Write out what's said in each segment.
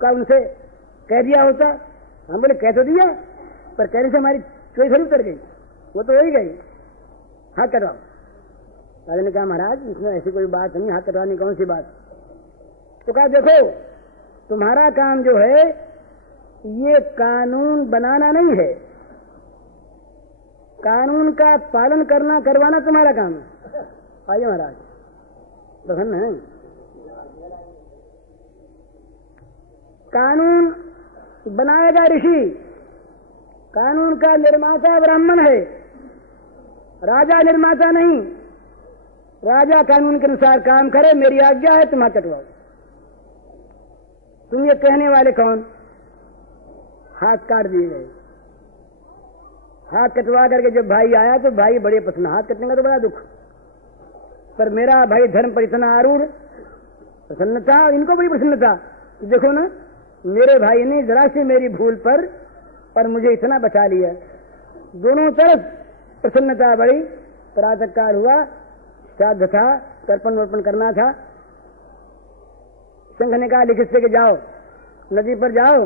का उनसे कह दिया होता। हम बोले कह तो दिया, पर कहने से हमारी चोरी थोड़ी उतर गई, वो तो हो ही गई, हाथ कटवाओ। राजा ने कहा महाराज इसमें ऐसी कोई बात नहीं, हाथ कटवाने कौन सी बात। तो कहा देखो तुम्हारा काम जो है ये कानून बनाना नहीं है, कानून का पालन करना करवाना तुम्हारा काम है। आइए महाराज प्रसन्न है। कानून बनाएगा ऋषि, कानून का निर्माता ब्राह्मण है, राजा निर्माता नहीं। राजा कानून के अनुसार काम करे, मेरी आज्ञा है तुम हाथ कटवाओ। तुम ये कहने वाले कौन? हाथ काट दिए गए। हाथ कटवा करके जब भाई आया तो भाई बड़े प्रसन्न, हाथ कटने का तो बड़ा दुख, पर मेरा भाई धर्म पर इतना आरूढ़, प्रसन्नता, इनको बड़ी प्रसन्नता। देखो ना मेरे भाई ने जरा से मेरी भूल पर मुझे इतना बचा लिया। दोनों तरफ प्रसन्नता बड़ी। प्रातः काल हुआ, श्राद्ध था, तर्पण वर्पण करना था। संघ ने कहा लिखित से कि जाओ नदी पर जाओ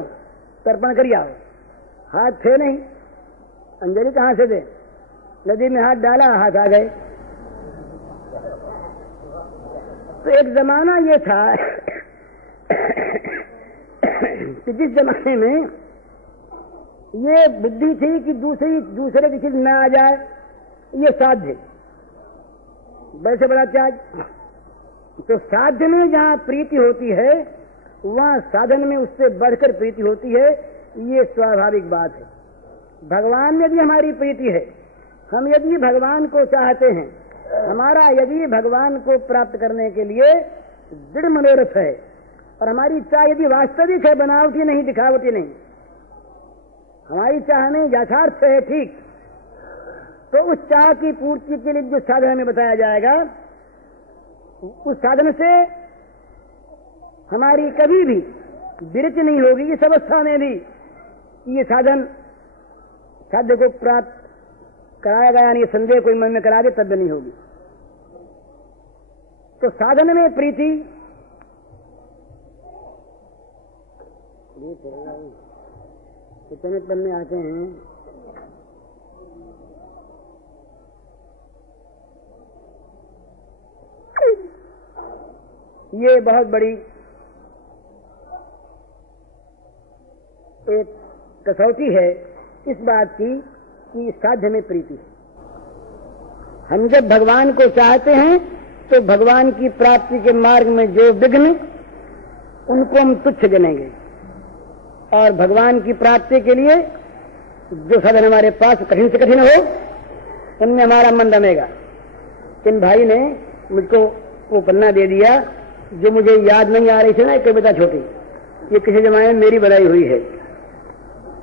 तर्पण कर आओ। हाथ थे नहीं, अंजलि कहां से दे? नदी में हाथ डाला, हाथ आ गए। तो एक जमाना ये था कि जिस जमाने में ये बुद्धि थी कि दूसरे की चीज न आ जाए, ये साध्य, वैसे बड़ा त्याग। तो साध्य में जहां प्रीति होती है वहां साधन में उससे बढ़कर प्रीति होती है, ये स्वाभाविक बात है। भगवान में भी हमारी प्रीति है, हम यदि भगवान को चाहते हैं, हमारा यदि भगवान को प्राप्त करने के लिए दृढ़ मनोरथ है और हमारी चाह यदि वास्तविक है, बनावटी नहीं, दिखावटी नहीं, हमारी चाह में यथार्थ है, ठीक, तो उस चाह की पूर्ति के लिए जो साधन हमें बताया जाएगा, उस साधन से हमारी कभी भी विरति नहीं होगी। इस अवस्था में भी ये साधन साध्य को प्राप्त कराया गया नहीं, संदेह कोई मन में करा दे तब भी नहीं होगी। तो साधन में प्रीति, कितने पद में आते हैं? ये बहुत बड़ी एक कसौटी है इस बात की कि साध्य में प्रीति। हम जब भगवान को चाहते हैं तो भगवान की प्राप्ति के मार्ग में जो विघ्न, उनको हम तुच्छ गिनेंगे, और भगवान की प्राप्ति के लिए जो साधन हमारे पास कठिन से कठिन हो, उनमें हमारा मन रमेगा। इन भाई ने मुझको वो पन्ना दे दिया जो मुझे याद नहीं आ रही थी ना, एक कविता छोटी, ये किसी जमाने में मेरी बनाई हुई है,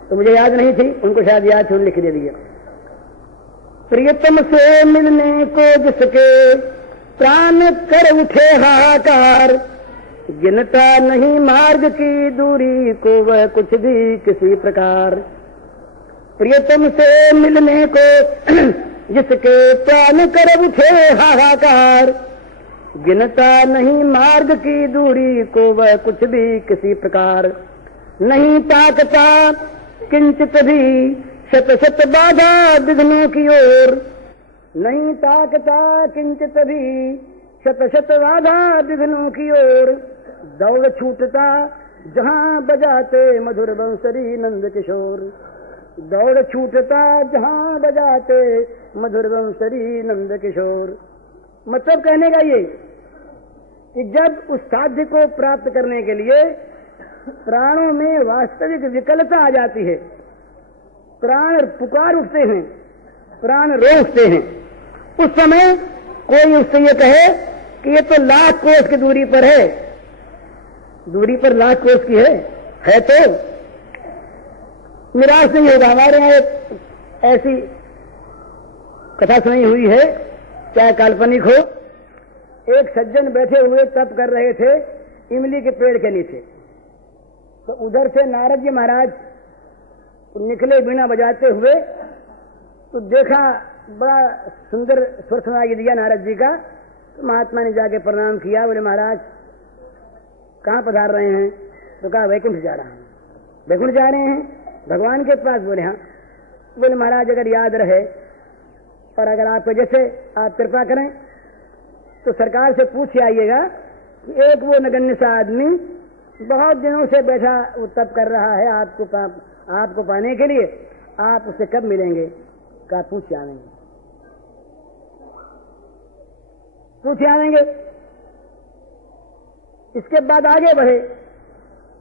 तो मुझे याद नहीं थी, उनको शायद याद थी, लिख दे दिया। प्रियतम से मिलने को जिसके प्राण कर उठे हाहाकार, गिनता नहीं मार्ग की दूरी को वह कुछ भी किसी प्रकार। प्रियतम से मिलने को जिसके प्राण कर उठे हाहाकार, गिनता नहीं मार्ग की दूरी को वह कुछ भी किसी प्रकार। नहीं ताकता किंचित भी शत शत बाधा विघ्नों की ओर, नहीं ताकता किंचित भी शत शत बाधा विघ्नों की ओर। दौड़ छूटता जहां बजाते मधुर बंसरी नंद किशोर, दौड़ छूटता जहां बजाते मधुर बंसरी नंद किशोर। मतलब कहने का ये कि जब उस साध्य को प्राप्त करने के लिए प्राणों में वास्तविक विकलता आ जाती है, प्राण पुकार उठते हैं, प्राण रो उठते हैं, उस समय कोई उससे ये कहे कि ये तो लाख कोस की दूरी पर है, दूरी पर लाख कोस की है तो निराश नहीं होगा। हमारे यहाँ एक ऐसी कथा सुनी हुई है, चाहे काल्पनिक हो। एक सज्जन बैठे हुए तप कर रहे थे इमली के पेड़ के नीचे, तो उधर से नारद जी महाराज निकले बीणा बजाते हुए, तो देखा बड़ा सुंदर स्वर सुनाई दिया नारद जी का। तो महात्मा ने जाके प्रणाम किया, बोले महाराज कहाँ पधार रहे हैं? तो कहा वैकुंठ जा रहा हूं। वैकुंठ जा रहे हैं भगवान के पास? बोले हाँ। बोले महाराज अगर याद रहे और अगर आपको जैसे आप कृपा करें तो सरकार से पूछ आइएगा कि एक वो नगण्य सा आदमी बहुत दिनों से बैठा वो तप कर रहा है आपको पाने के लिए, आप उससे कब मिलेंगे? कहा पूछ आवेंगे, पूछ आवेंगे। इसके बाद आगे बढ़े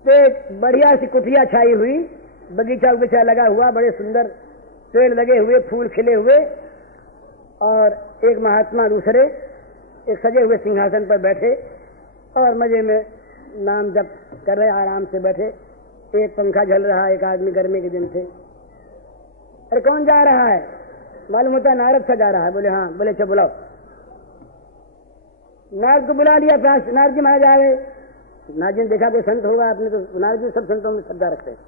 तो एक बढ़िया सी कुटिया छाई हुई, बगीचा उगीचा लगा हुआ, बड़े सुंदर पेड़ लगे हुए, फूल खिले हुए, और एक महात्मा दूसरे एक सजे हुए सिंहासन पर बैठे और मजे में नाम जप कर रहे, आराम से बैठे। एक पंखा झल रहा है, एक आदमी गर्मी के दिन थे। अरे कौन जा रहा है? मालूम होता नारद सा जा रहा है। बोले हाँ। बोले अच्छा बुलाओ। नारद को बुला लिया पास। नारद जी महाराज आए। नारद जी ने देखा कोई संत होगा, आपने तो नारद जी सब संतों में श्रद्धा रखते हैं।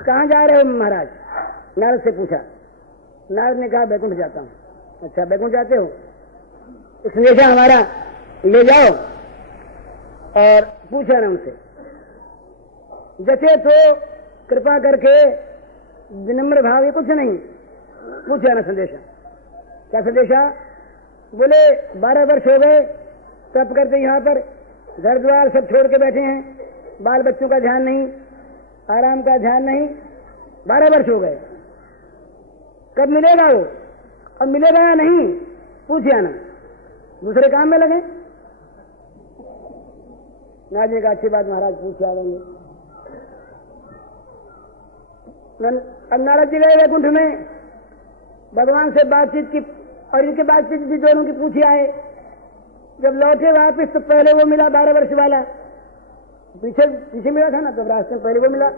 कहाँ जा रहे हो महाराज? नारद से पूछा। नारद ने कहा बैकुंठ जाता हूँ। अच्छा बैकुंठ जाते हो? संदेशा हमारा ले जाओ और पूछा ना उनसे, जैसे तो कृपा करके विनम्र भाव, ये कुछ नहीं, पूछा ना संदेशा। क्या संदेशा? बोले 12 वर्ष हो गए तप करते, यहाँ पर घर द्वार सब छोड़ के बैठे हैं, बाल बच्चों का ध्यान नहीं, आराम का ध्यान नहीं, 12 वर्ष हो गए। कब मिलेगा वो? अब मिलेगा या नहीं? पूछिए ना, दूसरे काम में लगे। नारद जी का अच्छी बात महाराज, पूछ आएंगे। अब नारद जी गए वैकुंठ में, भगवान से बातचीत की और इनके बातचीत भी दोनों की पूछी आए। जब लौटे वापिस तो पहले वो मिला 12 वर्ष वाला, पीछे मिला था ना, तो रास्ते में पहले वो मिला।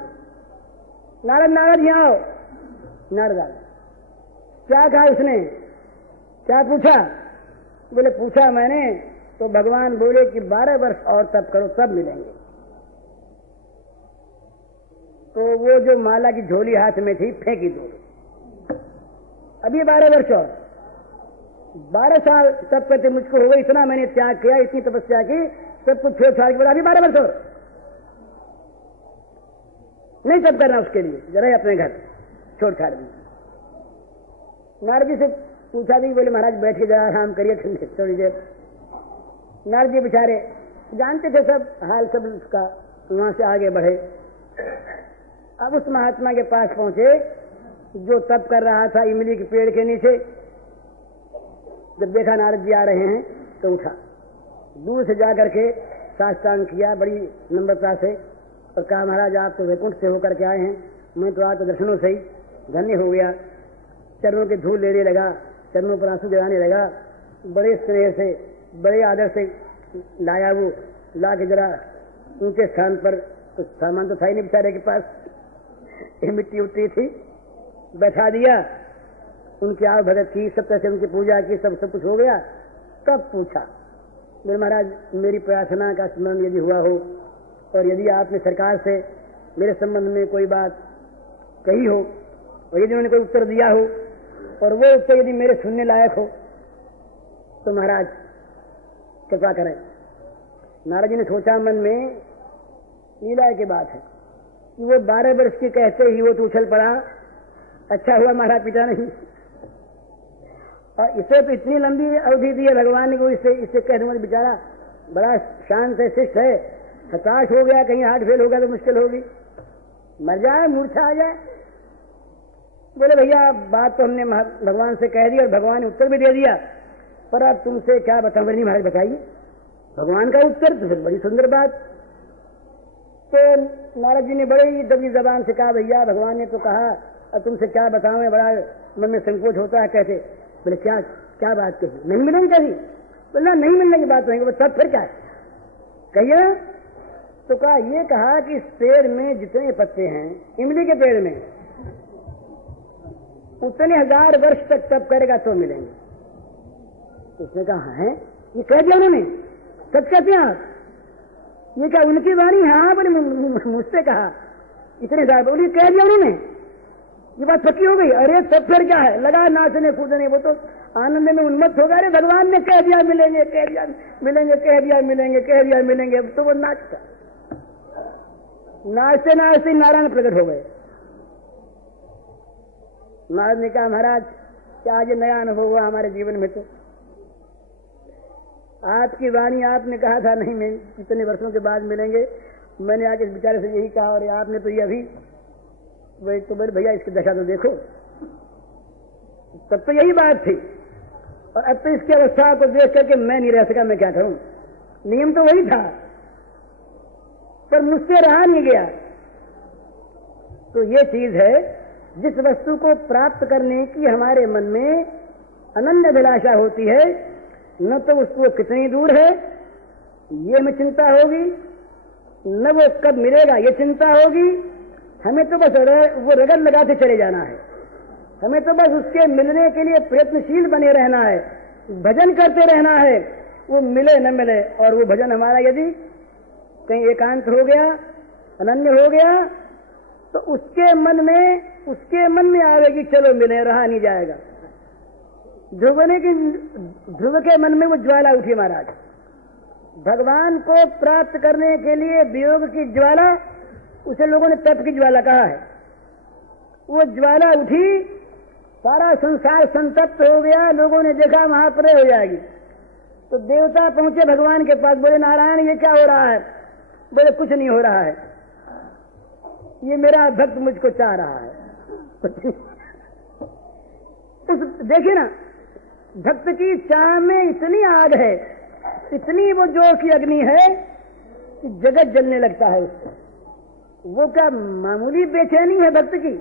नारद यहाँ आओ। नारद आए। क्या कहा उसने? क्या पूछा? बोले पूछा मैंने तो भगवान बोले कि 12 वर्ष और तप करो तब मिलेंगे। तो वो जो माला की झोली हाथ में थी फेंकी दो। अभी 12 वर्ष और 12 साल तप करते मुझको हो गए, इतना मैंने त्याग किया, इतनी तपस्या की, सब कुछ छोड़ छाड़ के बोला अभी 12 वर्ष और नहीं तप करना, उसके लिए जरा अपने घर छोड़ छाड़ दी। नारद जी से पूछा भी। बोले महाराज बैठ के जरा आराम करिए थोड़ी देर। नारद जी बेचारे जानते थे सब हाल सब उसका, वहां से आगे बढ़े। अब उस महात्मा के पास पहुंचे जो तप कर रहा था इमली के पेड़ के नीचे। जब देखा नारद जी आ रहे हैं तो उठा, दूर से जाकर के साष्टांग किया बड़ी नम्रता से और कहा महाराज आप तो वैकुंठ से होकर के आए हैं, मैं तो आपके दर्शनों से ही धन्य हो गया। चरणों के धूल लेने लगा, चरणों पर आंसू गिराने लगा, बड़े स्नेह से बड़े आदर से लाया। वो ला के जरा ऊंचे स्थान पर, तो सामान तो था ही नहीं बेचारे के पास, मिट्टी उठती थी, बैठा दिया। उनकी आव भगत की, सब तरह से उनकी पूजा की, सब कुछ हो गया। तब पूछा मेरे महाराज मेरी प्रार्थना का स्मरण यदि हुआ हो और यदि आपने सरकार से मेरे संबंध में कोई बात कही हो और यदि उन्होंने कोई उत्तर दिया हो और वो उत्तर यदि मेरे सुनने लायक हो तो महाराज कृपा करें। नारद जी ने सोचा मन में, लीला की बात है कि वो 12 वर्ष की कहते ही वो तो उछल पड़ा, अच्छा हुआ महाराज पिता नहीं, और इसे तो इतनी लंबी अवधि दी है भगवान ने को, इससे कह दूंगा बेचारा बड़ा शांत है, शिष्ट है, हताश हो गया, कहीं हार्ट फेल हो गया तो मुश्किल होगी, मर जाए, मूर्छा आ जाए। बोले भैया बात तो हमने भगवान से कह दी और भगवान ने उत्तर भी दे दिया, पर अब तुमसे क्या बताऊं? नहीं महाराज बताइए भगवान का उत्तर, तो फिर बड़ी सुंदर बात। तो नारद जी ने बड़े ही दबी जबान से कहा भैया भगवान ने तो कहा, अब तुमसे क्या बताऊं, बड़ा मन में संकोच होता है। कहते बोले क्या बात कही? नहीं मिलेंगे कभी? बोला नहीं मिलने की बात नहीं। तब फिर क्या कहिए? तो कहा ये कहा कि इस पेड़ में जितने पत्ते हैं, इमली के पेड़ में, उतने 1000 वर्ष तक तप करेगा तो मिलेंगे। उसने कहा है ये कह दिया उन्होंने? सच कहते हैं आप? ये क्या उनकी वाणी? हाँ बोले मुझसे कहा इतने 1000, बोले कह दिया उन्होंने? ये बात पक्की हो गई। अरे तब फिर क्या है, लगा नाचने कूदने, वो तो आनंद में उन्मत्त होगा। अरे भगवान ने कह दिया मिलेंगे, कह दिया मिलेंगे, कह दिया मिलेंगे, कह दिया मिलेंगे, तो वो नाचता। नाचते नाचते नारायण प्रकट हो गए। महाराज ने कहा महाराज क्या आज नया अनुभव हुआ हमारे जीवन में, तो आपकी वाणी आपने कहा था नहीं मैं इतने वर्षों के बाद मिलेंगे, मैंने आके इस बेचारे से यही कहा और आपने तो ये अभी वही तो मेरे भैया इसकी दशा तो देखो। तब तो यही बात थी और अब तो इसकी अवस्था को देख करके मैं नहीं रह सका, मैं क्या करूं। नियम तो वही था पर मुझसे रहा नहीं गया। तो ये चीज है, जिस वस्तु को प्राप्त करने की हमारे मन में अनन्य अभिलाषा होती है, न तो उसको कितनी दूर है ये में चिंता होगी, न वो कब मिलेगा ये चिंता होगी। हमें तो बस वो रगड़ लगाते चले जाना है, हमें तो बस उसके मिलने के लिए प्रयत्नशील बने रहना है, भजन करते रहना है, वो मिले न मिले। और वो भजन हमारा यदि कहीं एकांत हो गया, अनन्य हो गया, तो उसके मन में आवेगी चलो मिले, रहा नहीं जाएगा। ध्रुव के मन में वो ज्वाला उठी महाराज। भगवान को प्राप्त करने के लिए वियोग की ज्वाला, उसे लोगों ने तप की ज्वाला कहा है। वो ज्वाला उठी, सारा संसार संतप्त हो गया, लोगों ने देखा महाप्रलय हो जाएगी। तो देवता पहुंचे भगवान के पास, बोले नारायण ये क्या हो रहा है? बोले कुछ नहीं हो रहा है, ये मेरा भक्त मुझको चाह रहा है। देखिए ना, भक्त की चाह में इतनी आग है, इतनी वो जोर की अग्नि है कि जगत जलने लगता है उससे। वो क्या मामूली बेचैनी है भक्त की?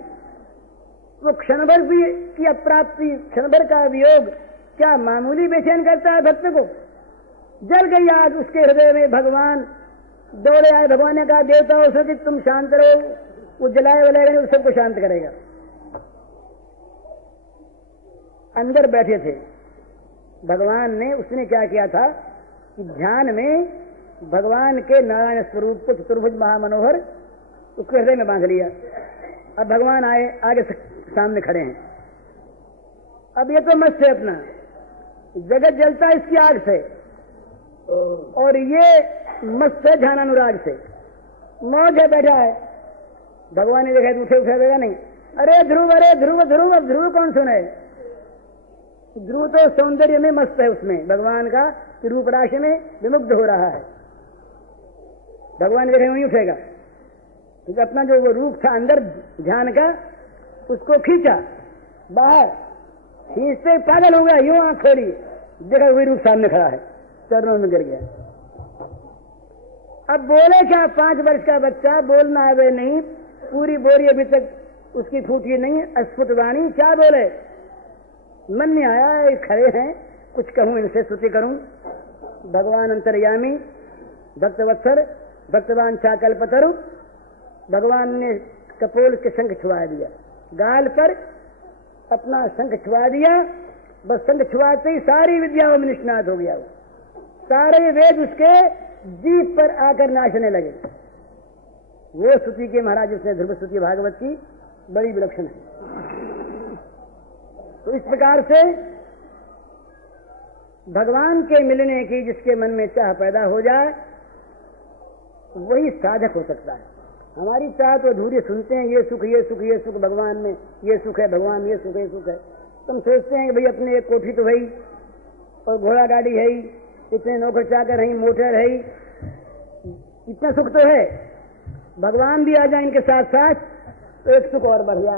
वो क्षण भर भी की अप्राप्ति, क्षण भर का वियोग क्या मामूली बेचैन करता है भक्त को? जल गई आग उसके हृदय में। भगवान दौड़े आए, भगवान ने कहा देवता उसने तुम शांत रहो, वो जलाए वलाएगा उस सबको शांत करेगा। अंदर बैठे थे भगवान ने, उसने क्या किया था कि ध्यान में भगवान के नारायण स्वरूप को चतुर्भुज महामनोहर उसके हृदय में बांध लिया। अब भगवान आए, आगे सामने खड़े हैं। अब ये तो मस्त है, अपना जगत जलता है इसकी आग से और ये मस्त है ध्यान अनुराग से, मौज है, बैठा है। भगवान ने देखा उठे उठेगा नहीं। अरे ध्रुव, अरे ध्रुव ध्रुव, अब ध्रुव कौन सुने? ध्रुव तो सौंदर्य में मस्त है, उसमें भगवान का रूप राशि में विमुग्ध हो रहा है। भगवान देखे नहीं उठेगा, क्योंकि अपना जो वो रूप था अंदर ध्यान का, उसको खींचा बाहर, खींचते पागल हो गया, यूं आंख खोली, देखा वही रूप सामने खड़ा है, चरणों में गिर गया। अब बोले क्या? 5 वर्ष का बच्चा, बोलना आवे नहीं, पूरी बोरी अभी तक उसकी फूटी नहीं, अस्फुट वाणी, क्या बोले? मन में आया खड़े हैं, कुछ कहूं इनसे, स्तुति करूं। भगवान अंतर्यामी, भक्तवत्सर, भक्तवान चाकल्पतरु। भगवान ने कपोल के शंख छुआ दिया, गाल पर अपना शंख छुआ दिया। बस शंख छुआते ही सारी विद्याओं में निष्णात हो गया। सारे वेद उसके जीभ पर आकर नाचने लगे। वो स्तुति के महाराज, उसने ध्रुव स्तुति भागवत की बड़ी विलक्षण है। तो इस प्रकार से भगवान के मिलने की जिसके मन में चाह पैदा हो जाए वही साधक हो सकता है। हमारी चाह तो अधूरी सुनते हैं, ये सुख ये सुख ये सुख भगवान में, ये सुख है भगवान, ये सुख ये सुख है। तुम सोचते हैं कि भाई अपने एक कोठी तो है ही और घोड़ा गाड़ी है ही, इतने नौकर चाकर है, मोटर है ही, इतना सुख तो है। भगवान भी आ जाए इनके साथ साथ तो एक सुख और बढ़ गया,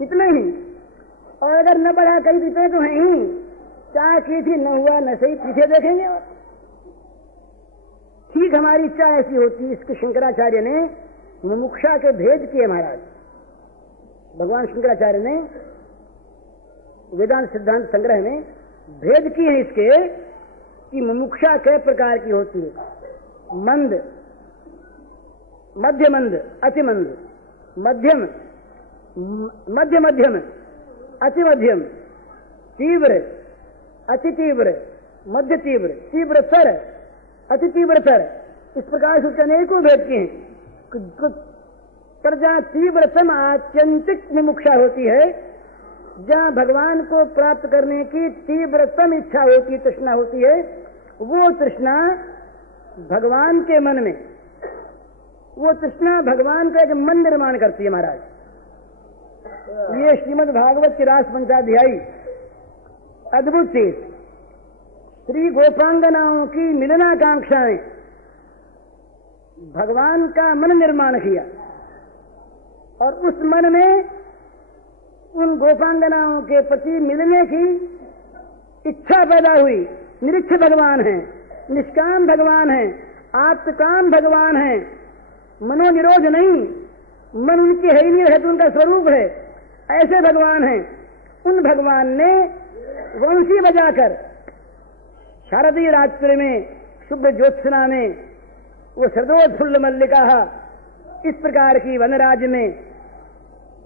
इतना ही। और अगर न बढ़ा कहीं इतने तो है ही, चाह की थी न हुआ, न सही, पीछे देखेंगे। और ठीक हमारी इच्छा ऐसी होती। इसके शंकराचार्य ने मुमुक्षा के भेद किए महाराज। भगवान शंकराचार्य ने वेदांत सिद्धांत संग्रह में भेद किए हैं इसके कि मुमुक्षा कई प्रकार की होती है। मंद, मध्य मंद, अति मंद, मध्यम, मध्य मध्यम, अति मध्यम, तीव्र, अति तीव्र, मध्य तीव्र, तीव्रतर, अति तीव्रतर। इस प्रकार से उसके अनेकों भेद किए हैं। पर जहाँ तीव्रतम आत्यंतिक मुमुक्षा होती है, जहाँ भगवान को प्राप्त करने की तीव्रतम इच्छा होती, तृष्णा होती है, वो तृष्णा भगवान के मन में, वो तृष्णा भगवान का एक मन निर्माण करती है महाराज। ये श्रीमद् भागवत की रास पंचाध्यायी अद्भुत चीज, श्री गोपांगनाओं की मिलनाकांक्षा ने भगवान का मन निर्माण किया और उस मन में उन गोपांगनाओं के प्रति मिलने की इच्छा पैदा हुई। निरीक्ष भगवान है, निष्काम भगवान है, आत्मकाम भगवान है, मनोनिरोध नहीं, मन उनकी है ही नहीं, रहता उनका स्वरूप है, ऐसे भगवान हैं। उन भगवान ने वंशी बजाकर शारदीय रात्रि में, शुभ्र ज्योत्सना में, वो शरदोत्फुल्ल मल्लिका इस प्रकार की वनराज में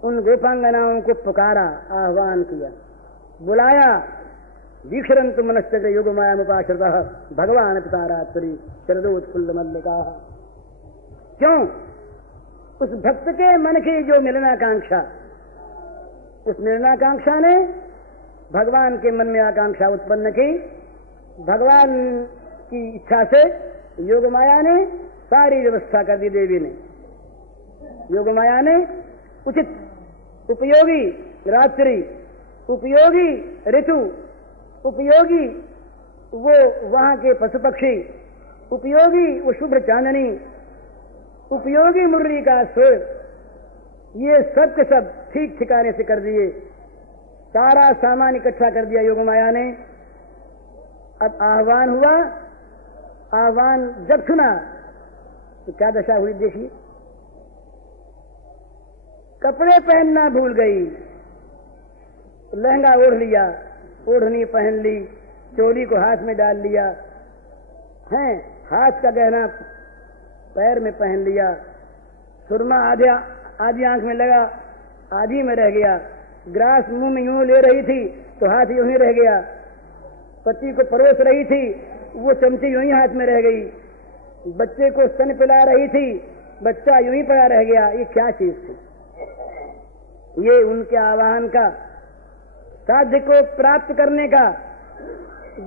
उन गोपांगनाओं को पुकारा, आह्वान किया, बुलाया। दीक्षरंतु मनश्चक्र युग माया मुपाश्रितः भगवान पिता रात्रि शरदोत्फुल्ल मल्लिका। क्यों? उस भक्त के मन की जो मिलनाकांक्षा, उस मिलनाकांक्षा ने भगवान के मन में आकांक्षा उत्पन्न की। भगवान की इच्छा से योग माया ने सारी व्यवस्था कर दी। देवी ने, योग माया ने उचित उपयोगी रात्रि, उपयोगी ऋतु, उपयोगी वो वहां के पशु पक्षी, उपयोगी वो शुभ्र चांदनी, उपयोगी मुरली का सुर, ये सब के सब ठीक ठिकाने से कर दिए। सारा सामान इकट्ठा कर दिया योग माया ने। अब आह्वान हुआ, आह्वान जब सुना तो क्या दशा हुई देखिए। कपड़े पहनना भूल गई, लहंगा ओढ़ लिया, ओढ़नी पहन ली, चोली को हाथ में डाल लिया, हैं हाथ का गहना पैर में पहन लिया, सुरमा आधी आंख में लगा, आधी में रह गया, ग्रास मुंह में यूं ले रही थी तो हाथ यूं ही रह गया, पति को परोस रही थी वो चमची यूं ही हाथ में रह गई, बच्चे को स्तन पिला रही थी, बच्चा यूं ही पड़ा रह गया। ये क्या चीज थी? ये उनके आह्वान का, साध्य को प्राप्त करने का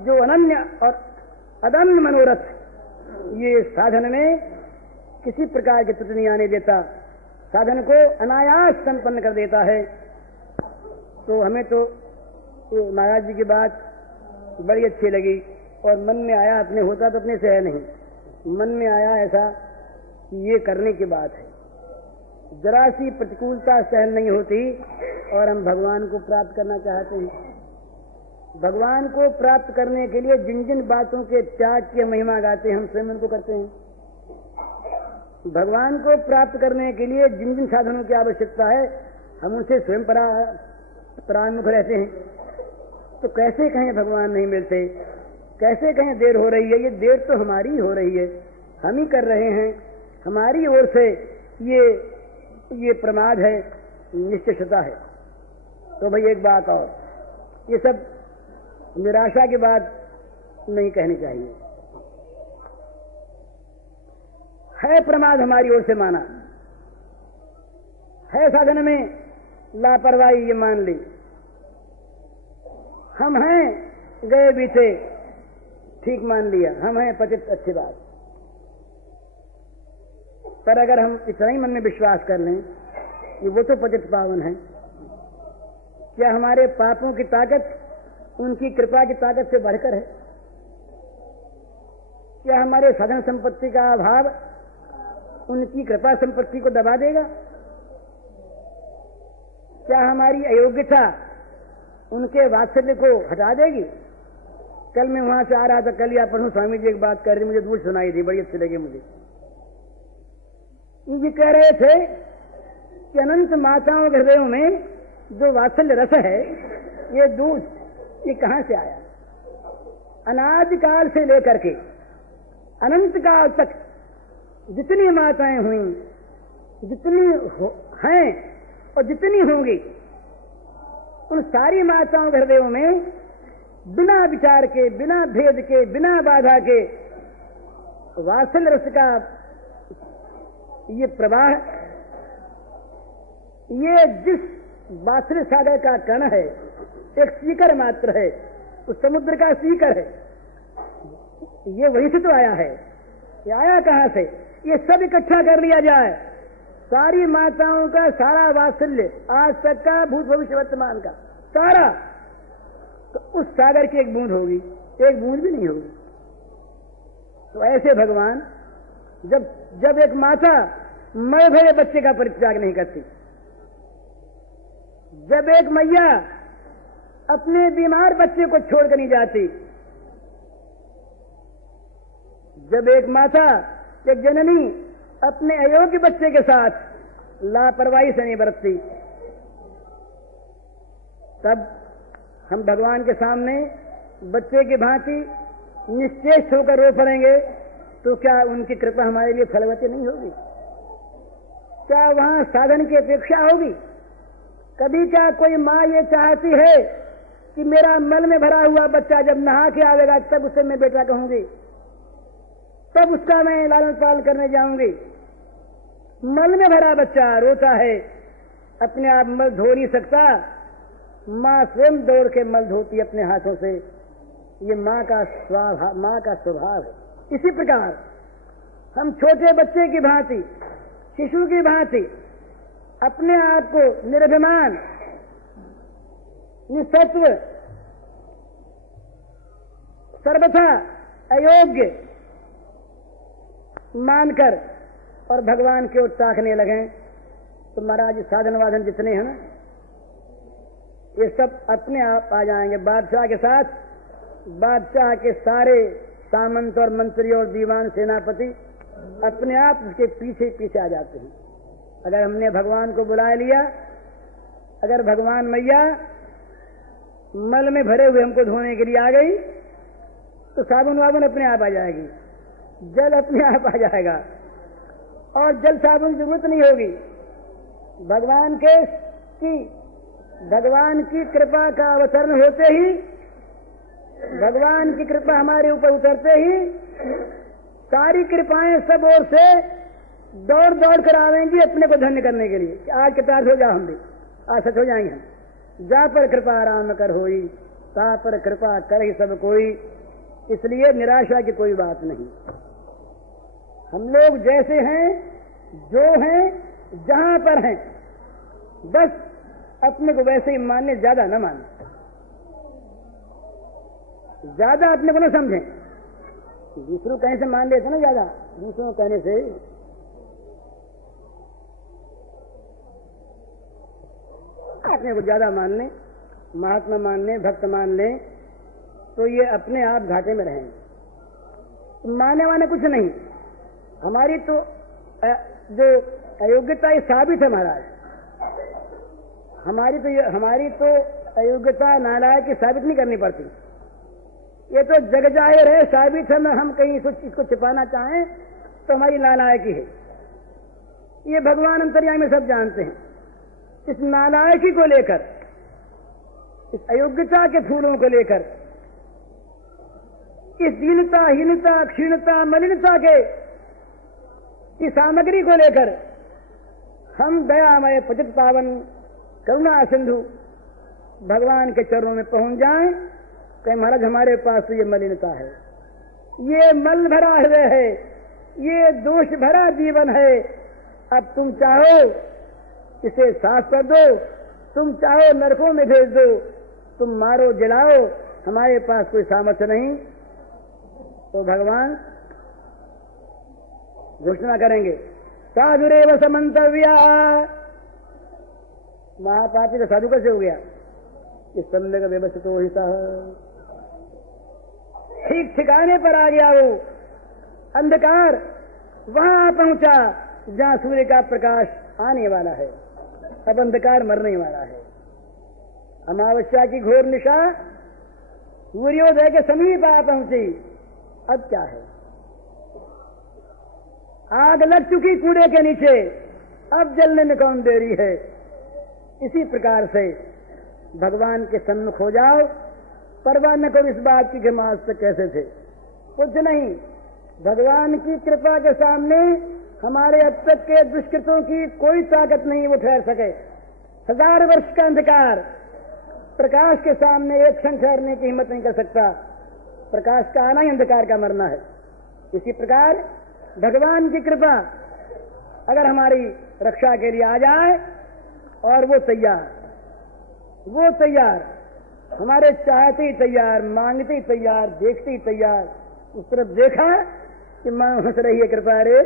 जो अनन्य और अदम्य मनोरथ, ये साधन में किसी प्रकार की त्रुटि नहीं आने देता, साधन को अनायास संपन्न कर देता है। तो हमें तो महाराज जी की बात बड़ी अच्छी लगी और मन में आया, अपने होता तो अपने से है नहीं, मन में आया ऐसा कि ये करने की बात है। जरा सी प्रतिकूलता सहन नहीं होती और हम भगवान को प्राप्त करना चाहते हैं। भगवान को प्राप्त करने के लिए जिन जिन बातों के त्याग की महिमा गाते हैं, हम स्वयं उनको करते हैं। भगवान को प्राप्त करने के लिए जिन जिन साधनों की आवश्यकता है, हम उनसे स्वयं परामुख रहते हैं। तो कैसे कहें भगवान नहीं मिलते, कैसे कहें देर हो रही है? ये देर तो हमारी हो रही है, हम ही कर रहे हैं, हमारी ओर से ये प्रमाद है, निश्चितता है। तो भाई एक बात और, ये सब निराशा की बात नहीं कहनी चाहिए। है प्रमाद हमारी ओर से माना, है साधन में लापरवाही ये मान ली, हम हैं गए बीते ठीक मान लिया, हम हैं पतित, अच्छी बात। पर अगर हम इतना ही मन में विश्वास कर लें कि वो तो पतित पावन है, क्या हमारे पापों की ताकत उनकी कृपा की ताकत से बढ़कर है? क्या हमारे साधन संपत्ति का अभाव उनकी कृपा संपत्ति को दबा देगा? क्या हमारी अयोग्यता उनके वात्सल्य को हटा देगी? कल मैं वहां से आ रहा था, कल या परसों स्वामी जी एक बात कर रही, मुझे दूर सुनाई थी, बड़ी अच्छी लगी मुझे। ये कह रहे थे कि अनंत माताओं के हृदयों में जो वात्सल्य रस है, ये दूध, ये कहां से आया? अनादिकाल से लेकर के अनंत काल तक जितनी माताएं हुई, जितनी हैं और जितनी होंगी, उन सारी माताओं के हृदयों में बिना विचार के, बिना भेद के, बिना बाधा के वात्सल्य रस का ये प्रवाह ये जिस बासुरी सागर का कण है, एक सीकर मात्र है, उस समुद्र का सीकर है, ये वहीं से तो आया है। ये आया कहां से? ये सब इकट्ठा कर लिया जाए, सारी माताओं का सारा वात्सल्य, आज तक का, भूत भविष्य वर्तमान का सारा, तो उस सागर की एक बूंद होगी, एक बूंद भी नहीं होगी। तो ऐसे भगवान जब एक माता मर भरे बच्चे का परित्याग नहीं करती, जब एक मैया अपने बीमार बच्चे को छोड़कर नहीं जाती, जब एक माता, एक जननी अपने अयोग्य बच्चे के साथ लापरवाही से नहीं बरतती, तब हम भगवान के सामने बच्चे की भांति निश्चेष्ट होकर रो पड़ेंगे, तो क्या उनकी कृपा हमारे लिए फलवती नहीं होगी? क्या वहां साधन की अपेक्षा होगी? कभी क्या कोई माँ ये चाहती है कि मेरा मल में भरा हुआ बच्चा जब नहा के आवेगा तब उसे मैं बेटा कहूंगी, तब उसका मैं लालन पालन करने जाऊंगी? मल में भरा बच्चा रोता है, अपने आप मल धो नहीं सकता, माँ स्वयं दौड़ के मल धोती अपने हाथों से। ये माँ का स्वभाव है। इसी प्रकार हम छोटे बच्चे की भांति, शिशु की भांति अपने आप को निर्भिमान, निसत्व, सर्वथा अयोग्य मानकर और भगवान की ओर ताकने लगे, तो महाराज साधन वाधन जितने हैं ना, ये सब अपने आप आ जाएंगे। बादशाह के साथ बादशाह के सारे सामंत और मंत्री और दीवान सेनापति अपने आप उसके पीछे पीछे आ जाते हैं। अगर हमने भगवान को बुला लिया, अगर भगवान मैया मल में भरे हुए हमको धोने के लिए आ गई, तो साबुन वाबुन अपने आप आ जाएगी, जल अपने आप आ जाएगा, और जल साबुन की जरूरत नहीं होगी। भगवान की कृपा का अवतरण होते ही, भगवान की कृपा हमारे ऊपर उतरते ही, सारी कृपाएं सब ओर से दौड़ दौड़ कर आवेंगी अपने को धन्य करने के लिए कि आज कृतार्थ हो जाओ, हम भी आज सच हो जाएंगे हम। जा पर कृपा राम कर होई, ता पर कृपा कर ही सब कोई। इसलिए निराशा की कोई बात नहीं। हम लोग जैसे हैं, जो हैं, जहां पर हैं, बस अपने को वैसे ही मानने, ज्यादा न माने, ज्यादा अपने को न समझें। दूसरों कहने से मान लेते ना, ज्यादा दूसरों कहने से। अपने को ज्यादा मान लें, महात्मा मान लें, भक्त मान लें, तो ये अपने आप घाटे में रहेंगे। माने वाने कुछ नहीं, हमारी तो जो अयोग्यता ये साबित है महाराज, हमारी तो अयोग्यता नालायक की साबित नहीं करनी पड़ती। ये तो जग जाहिर है, साबित है। हम कहीं इसको छिपाना चाहें तो हमारी नालायकी है। ये भगवान अंतर्यामी में सब जानते हैं। इस नालायकी को लेकर, इस अयोग्यता के फूलों को लेकर, इस दीनता, हीनता, क्षीणता, मलिनता की सामग्री को लेकर हम दयामय पतित पावन करुणा सिंधु भगवान के चरणों में पहुंच जाएं। कहीं महाराज हमारे पास तो ये मलिनता है, ये मल भरा हृदय है, ये दोष भरा जीवन है, अब तुम चाहो इसे साफ कर दो, तुम चाहो नरकों में भेज दो, तुम मारो जलाओ, हमारे पास कोई सामर्थ्य नहीं। तो भगवान घोषणा करेंगे, साधुरेव समंतव्या। महापापी का साधु कैसे हो गया? इस सम्यक व्यवस्थित हो हिता, ठीक ठिकाने पर आ गया वो। अंधकार वहां पहुंचा जहां सूर्य का प्रकाश आने वाला है। अब अंधकार मरने वाला है। अमावस्या की घोर निशा सूर्योदय के समीप आ पहुंची। अब क्या है? आग लग चुकी कूड़े के नीचे, अब जलने में कौन देरी है? इसी प्रकार से भगवान के सम्मुख हो जाओ, परवाह न करो इस बात की कि हम आज तक कैसे थे। कुछ नहीं, भगवान की कृपा के सामने हमारे अब तक के दुष्कृतों की कोई ताकत नहीं वो ठहर सके। 1000 वर्ष का अंधकार प्रकाश के सामने एक क्षण ठहरने की हिम्मत नहीं कर सकता। प्रकाश का आना ही अंधकार का मरना है। इसी प्रकार भगवान की कृपा अगर हमारी रक्षा के लिए आ जाए और वो तैयार हमारे चाहते ही तैयार, मांगते ही तैयार, देखते ही तैयार, उस तरफ देखा कि मां हंस रही है, कृपा रे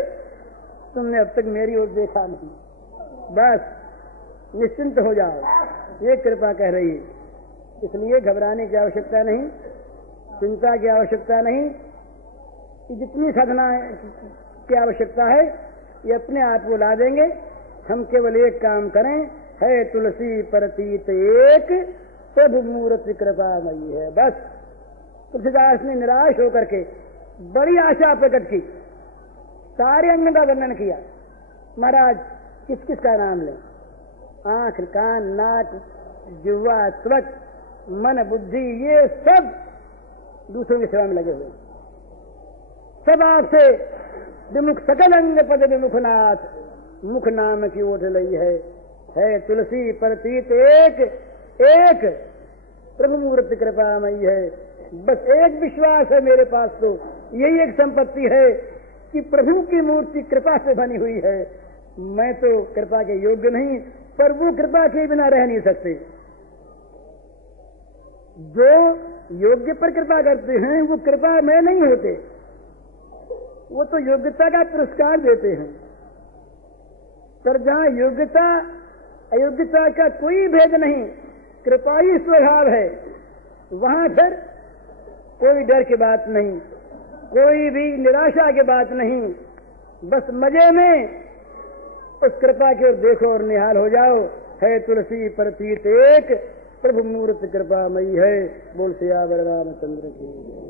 तुमने अब तक मेरी ओर देखा नहीं, बस निश्चिंत हो जाओ, ये कृपा कह रही है। इसलिए घबराने की आवश्यकता नहीं, चिंता की आवश्यकता नहीं, कि जितनी साधना की आवश्यकता है ये अपने आप को ला देंगे। हम केवल एक काम करें, है तुलसी परतीत एक, प्रभु मूर्ति कृपामयी है। बस तुलसीदास ने निराश होकर के बड़ी आशा प्रकट की, सारे अंग का वर्णन किया। महाराज किस किस का नाम लें? आंख, कान, नाक, जिह्वा, त्वच, मन, बुद्धि, ये सब दूसरों की सेवा में लगे हुए, सब आपसे विमुख, सकल अंग पद विमुखनाथ, मुख नाम की ओट लई है तुलसी परतीत एक, प्रभु मूर्ति कृपामयी है। बस एक विश्वास है मेरे पास, तो यही एक संपत्ति है कि प्रभु की मूर्ति कृपा से बनी हुई है। मैं तो कृपा के योग्य नहीं, पर वो कृपा के बिना रह नहीं सकते। जो योग्य पर कृपा करते हैं वो कृपा में नहीं होते, वो तो योग्यता का पुरस्कार देते हैं। पर जहां योग्यता अयोग्यता का कोई भेद नहीं, कृपा ही स्वभाव है, वहां फिर कोई डर की बात नहीं, कोई भी निराशा की बात नहीं। बस मजे में उस कृपा की ओर देखो और निहाल हो जाओ। है तुलसी परतीत एक, प्रभु मूर्ति कृपामयी है। बोल सियावर रामचंद्र की।